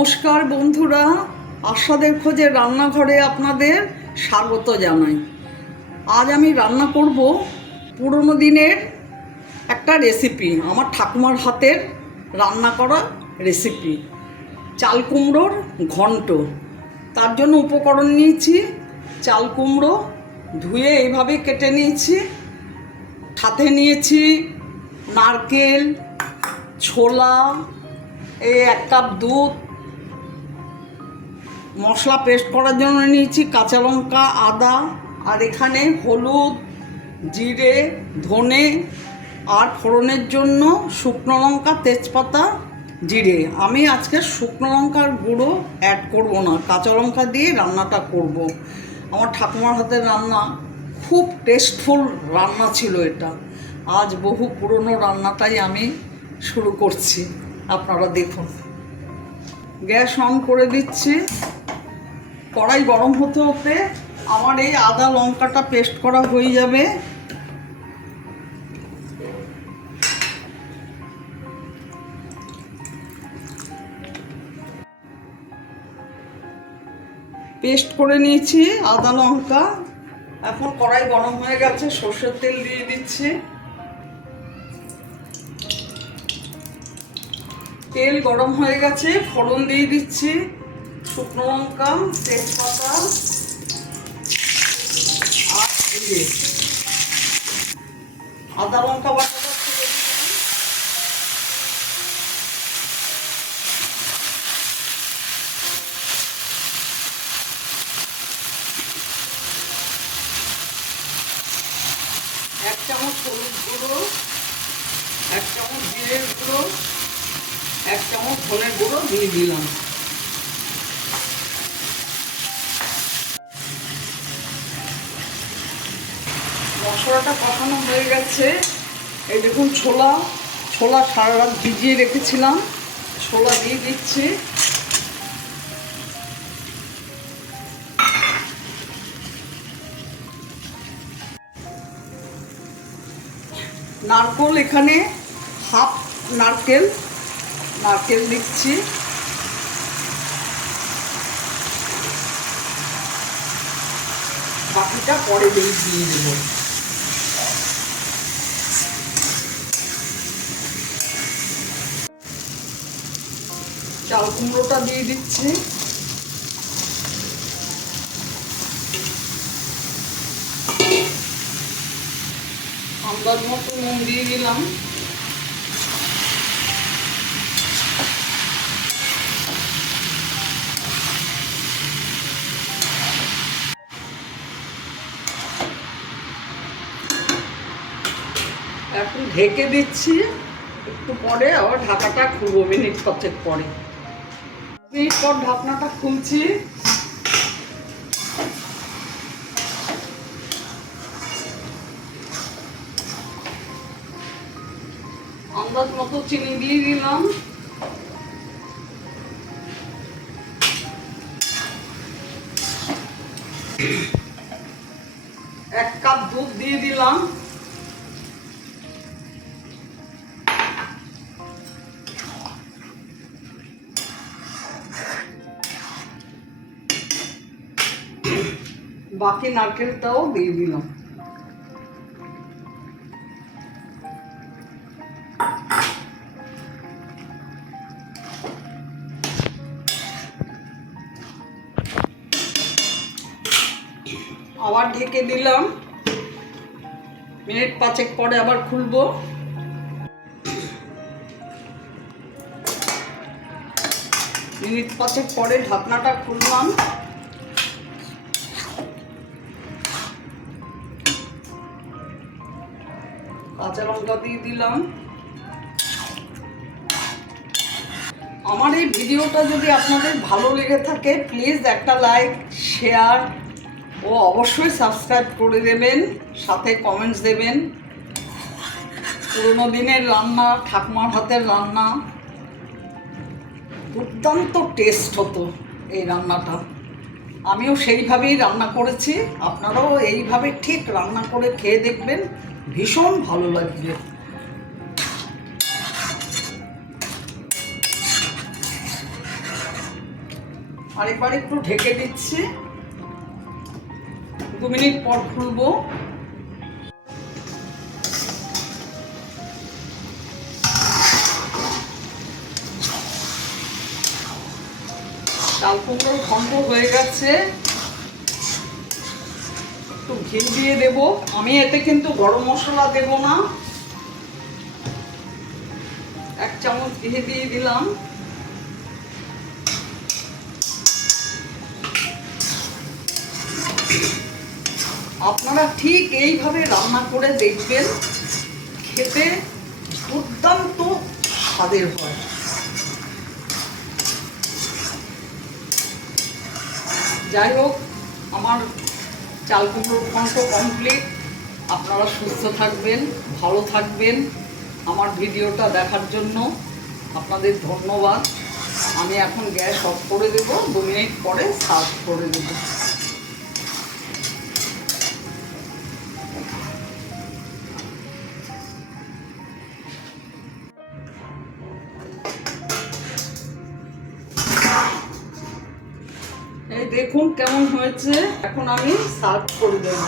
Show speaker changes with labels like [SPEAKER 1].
[SPEAKER 1] নমস্কার বন্ধুরা। আস্বাদের খোঁজে রান্নাঘরে আপনাদের স্বাগত জানাই। আজ আমি রান্না করব পুরনো দিনের একটা রেসিপি আমার ঠাকুমার হাতের রান্না করা রেসিপি চাল কুমড়োর ঘন্ট। তার জন্য উপকরণ নিয়েছি, চাল কুমড়ো ধুয়ে এইভাবে কেটে নিয়েছি। সাথে নিয়েছি নারকেল, ছোলা এই এক কাপ দুধ মশলা পেস্ট করার জন্য নিয়েছি কাঁচা লঙ্কা, আদা, আর এখানে হলুদ, জিরে, ধনে, আর ফোড়নের জন্য শুকনো লঙ্কা, তেজপাতা, জিরে। আমি আজকে শুকনো লঙ্কার গুঁড়ো অ্যাড করব না, কাঁচা লঙ্কা দিয়ে রান্নাটা করব। আমার ঠাকুমার হাতের রান্না খুব টেস্টফুল রান্না ছিল এটা। আজ বহু পুরনো রান্নাটাই আমি শুরু করছি। আপনারা দেখুন। গ্যাস অন করে দিচ্ছি। কড়াই গরম হতে হতে আমার এই আদা লঙ্কাটা পেস্ট করা হয়ে যাবে। পেস্ট করে নিয়েছি আদা লঙ্কা। এখন কড়াই গরম হয়ে গেছে, সর্ষের তেল দিয়ে দিচ্ছি। তেল গরম হয়ে গেছে, ফোড়ন দিয়ে দিচ্ছি। শুকনো লঙ্কা তেজপাতা আর জিরে আদা লঙ্কা দিলাম। এক চামচ হলুদ গুঁড়ো, এক চামচ জিরের গুঁড়ো, এক চামচ ধনের গুঁড়ো দিয়ে দিলাম মশলাটা কষানো হয়ে গেছে। এই দেখুন, ছোলা ছোলা সারা রাত ভিজিয়ে রেখেছিলাম। ছোলা দিয়ে দিচ্ছি। নারকোল এখানে হাফ নারকেল নারকেল দিচ্ছি। বাকিটা পরে দিয়ে দিয়ে দেবো। চাল কুমড়োটা দিয়ে দিচ্ছি। আন্দাজ মতো নুন দিয়ে দিলাম। এখন ঢেকে দিচ্ছি। একটু পরে আবার ঢাকাটা খুলবো, মিনিট পাঁচেক পরে। মিনিট ঢাকনাটা খুলছি। আন্দাজ মতো চিনি দিয়ে দিলাম। এক কাপ দুধ দিয়ে দিলাম। বাকি নারকেলটাও দিয়ে দিলাম। আবার ঢেকে দিলাম। মিনিট পাঁচেক পরে আবার খুলবো। মিনিট পাঁচেক পরে ঢাকনাটা খুললাম। কাঁচা লঙ্কা দিয়ে দিলাম। আমার এই ভিডিওটা যদি আপনাদের ভালো লেগে থাকে প্লিজ একটা লাইক শেয়ার ও অবশ্যই সাবস্ক্রাইব করে দেবেন, সাথে কমেন্টস দেবেন। পুরোনো দিনের রান্না, ঠাকুমার হাতের রান্না, দুর্দান্ত টেস্ট হতো এই রান্নাটা। আমিও সেইভাবেই রান্না করেছি, আপনারাও এইভাবে ঠিক রান্না করে খেয়ে দেখবেন। ভীষণ ভালো লাগবে আরেকবার একটু ঢেকে দিচ্ছি। দু মিনিট পর খুলবো। চাল কুমড়োর ঘন্ট হয়ে গেছে। একটু ঘি দিয়ে দেব। আমি এতে কিন্তু গরম মশলা দেব না। এক চামচ ঘি দিয়ে দিলাম। আপনারা ঠিক এইভাবে রান্না করে দেখবেন, খেতে দুর্দান্ত স্বাদের হয়। যাই হোক, আমার চাল কুমড়োর ঘন্ট কমপ্লিট আপনারা সুস্থ থাকবেন, ভালো থাকবেন আমার ভিডিওটা দেখার জন্য। আপনাদের ধন্যবাদ। আমি এখন গ্যাস অফ করে দেবো, দু মিনিট পরে সার্ভ করে দেবো। দেখুন কেমন হয়েছে। এখন আমি সার্ভ করে দেবো।